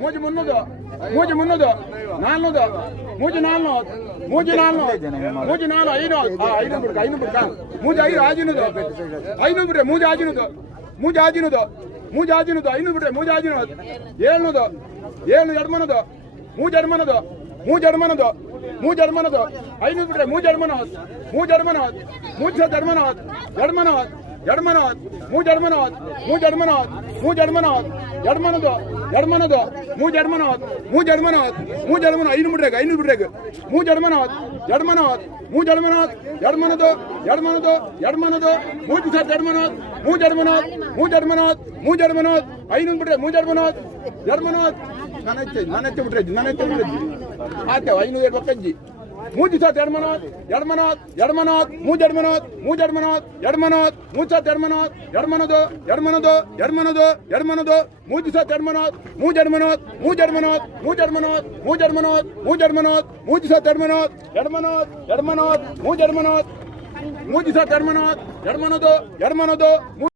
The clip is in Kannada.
ಮೂಜಿ ಮುನ್ನೂರು ಮೂಜಿ ಮುನ್ನೂರು ನಾಲ್ನೂರು ಮೂಜಿ ನಾಲ್ನೂರು ಮೂಜಿ ನಾಲ್ನೂರು ಮೂಜಿ ನಾಲ್ಕು ಐನೂರು ಬಿಡ್ಕ ಮೂಜಿ ಐದು ಆಜಿನದು ಐನೂರು ಬಿಡ್ರೆ ಮೂಜಿ ಆಜಿನದು ಮೂಜಿ ಆಜಿನದು ಮೂಜಿ ಆಜಿನದು ಐನೂರು ಬಿಡ್ರೆ ಮೂಜಿ ಆಜಿನದು ಏಳ್ನೂರು ಏಳು ಎಡ್ಮನದು ಮೂಜಿ ಎಡ್ಮನದು ಮೂಜಿ ಎಡ್ಮನದು ಮೂಜಿ ಎಡ್ಮನದು ಐನೂರು ಬಿಡ್ರೆ ಮೂಜಿ ಎಡ್ಮನದು ಮೂಜಿ ಎಡ್ಮನದು ಮೂಜಿ ಎಡ್ಮನದು ಎಡ್ಮನದು ಎಡ್ಮನೋದ್ ಮೂಜ್ ಎಡ್ಮನೋದ್ ಮೂಜ್ ಎಡ್ಮನೋದ್ ಮೂಜ್ ಎಡ್ಮನೋದ್ ಎಡ್ಮನದು ಎಡ್ಮನದು ಮೂಜ್ ಎಡ್ಮನೋದ್ ಮೂಜ್ ಎಡ್ಮನೋದ್ ಮೂಜ್ ಎಡ್ಮನೋದ್ ಐನೂರು ಬಿಡ್ರೇಗ ಮೂಜ್ ಎಡ್ಮನೋದ್ ಎಡ್ಮನೋದ್ ಮೂಜ್ ಎಡ್ಮನೋದ್ ಎಡ್ಮನದು ಎಡ್ಮನದು ಎಡ್ಮನದು ಮೂಜ್ ಸತ್ ಎಡ್ಮನೋದ್ ಮೂಜ್ ಎಡ್ಮನೋದ್ ಮೂಜ್ ಎಡ್ಮನೋದ್ ಮೂಜ್ ಎಡ್ಮನೋದ್ ಐನೂರು ಬಿಡ್ರೆ ಮೂಜ್ ಎಡ್ಮನೋದ್ ಎಡ್ಮನೋದ್ ನನ್ನತ್ತೆ ಬಿಡ್ರೆ ಆಯ್ತು ಐನೂರು ಇರ್ಬೇಕಜ್ಜಿ ಮೂಜಿ ಸತ್ ಎಡ್ಮನೋದ್ ಎಡ್ಮನೋದ್ ಎಡ್ಮನೋದ್ ಮೂಜ್ ಎಡ್ಮನೋದ್ ಮೂಜ್ ಎಡ್ಮನೋದ್ ಎಡ್ಮನೋದ್ ಮೂಜ್ ಸತ್ ಎಡ್ಮನೋದ್ ಎಡ್ಮನದು ಎಡ್ಮನದು ಎಡ್ಮನದು ಎಡ್ಮನದು ಮೂಜಿ ಸತ್ ಎಡ್ಮನೋದ್ ಮೂಜ್ ಎಡ್ಮನೋದ್ ಮೂಜ್ ಎಡ್ಮನೋದ್ ಮೂಜ್ ಎಡ್ಮನೋದ್ ಮೂಜ್ ಎಡ್ಮನೋದ್ ಮೂಜ್ ಎಡ್ಮನೋದ್ ಮೂಜಿ ಸತ್ ಎಡ್ಮನೋದ್ ಎಡ್ಮನೋದ್ ಎಡ್ಮನೋದ್ ಮೂಜ್ ಎಡ್ಮನೋದ್ ಮೂಜಿ ಸತ್ ಎಡ್ಮನೋದ್ ಎಡ್ಮನದು ಎಡ್ಮನದು